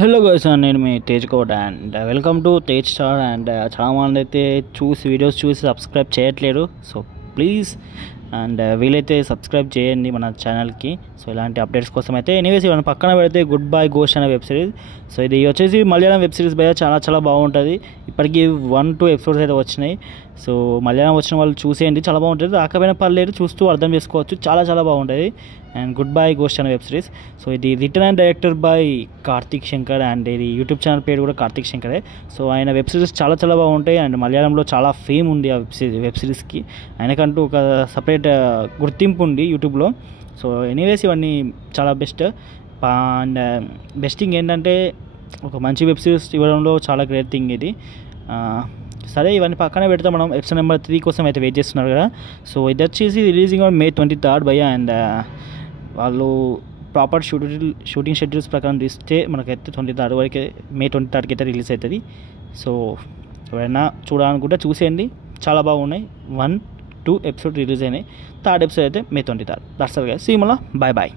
Hello guys, నేను మీ Tej Kot and welcome to Tej star. And చాలామంది అయితే వీడియోస్ చూసి సబ్స్క్రైబ్ చేయట్లేరు. సో ప్లీజ్ అండ్ వీలైతే సబ్స్క్రైబ్ చేయండి మన ఛానల్కి. సో ఇలాంటి అప్డేట్స్ కోసం అయితే ఎనీవేస్ ఇవన్నీ పక్కన పెడితే గుడ్ బై గోస్ట్ అనే వెబ్ సిరీస్. సో ఇది వచ్చేసి మలయాళం వెబ్ సిరీస్ భయ, చాలా బాగుంటుంది. ఇప్పటికీ 1-2 ఎపిసోడ్స్ అయితే వచ్చినాయి. సో మలయాళం వచ్చిన వాళ్ళు చూసేయండి, చాలా బాగుంటుంది. రాకపోయినా పర్లేదు, చూస్తూ అర్థం చేసుకోవచ్చు, చాలా బాగుంటుంది. అండ్ గుడ్ బై గోస్ట్ అనే వెబ్ సిరీస్. సో ఇది return and director by Karthik Shankar and ఇది యూట్యూబ్ ఛానల్ పేరు కూడా కార్తిక్ శంకరే. సో ఆయన వెబ్ సిరీస్ చాలా బాగుంటాయి. అండ్ మలయాళంలో చాలా ఫేమ్ ఉంది ఆ వెబ్ సిరీస్కి. ఆయనకంటూ ఒక సపరేట్ గుర్తింపు ఉంది యూట్యూబ్లో. సో ఎనీవేస్ ఇవన్నీ చాలా బెస్ట్. అండ్ బెస్ట్ థింగ్ ఏంటంటే ఒక మంచి వెబ్ సిరీస్ ఇవ్వడంలో చాలా గ్రేట్ థింగ్ ఇది. సరే, ఇవన్నీ పక్కన పెడితే మనం ఎపిసోడ్ నెంబర్ 3 కోసం అయితే వెయిట్ చేస్తున్నారు కదా. సో ఇది వచ్చేసి రిలీజింగ్ ఆన్ May 23 భయ్య. అండ్ వాళ్ళు ప్రాపర్ షూటింగ్ షెడ్యూల్స్ ప్రకారం తీస్తే మనకైతే 23 వరకు, May 23కి అయితే రిలీజ్ అవుతుంది. సో ఎవరైనా చూడాలనుకుంటే చూసేయండి, చాలా బాగున్నాయి. 1-2 ఎపిసోడ్ రిలీజ్ అయినాయి. 3rd ఎపిసోడ్ అయితే May 23. That's all guys, see you మళ్ళా, బాయ్.